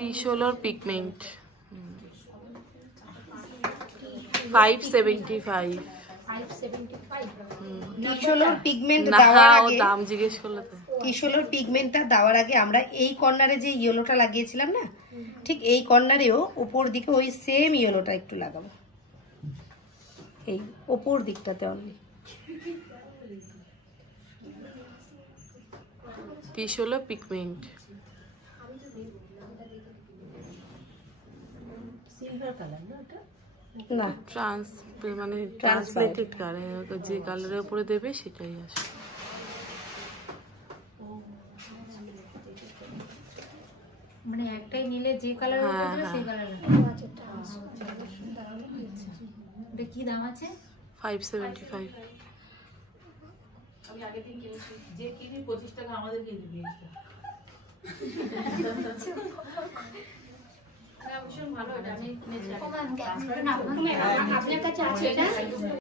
টিশোলোর pigment 575। টিশোলোর pigment দেওয়ার আগে দাম জিজ্ঞেস করলে তো টিশোলোর পিগমেন্টটা দেওয়ার আগে আমরা এই কর্নারে যে ইয়েলোটা লাগিয়েছিলাম না, ঠিক এই কর্নারেও উপর দিকে ওই সেম ইয়েলোটা একটু লাগাবো, এই উপর দিকটাতে অনলি। টিশোলোর পিগমেন্ট সিলভার কালার না ওটা? না, মানে ট্রান্সলেটেড কালার, যে কালারের উপরে দেবে সেটাই আসবে। মানে একটাই নিলে যে কালার হবে সেই কালার লাগবে। এটা কি দাম আছে? 575। আমি আগের দিন কিনেছি, যে কিনি 25 টাকা আমাদের কিনে দিয়েছে। ভীষণ ভালো, এটা আমি কিনেছি। আপনার কাছে আছে এটা?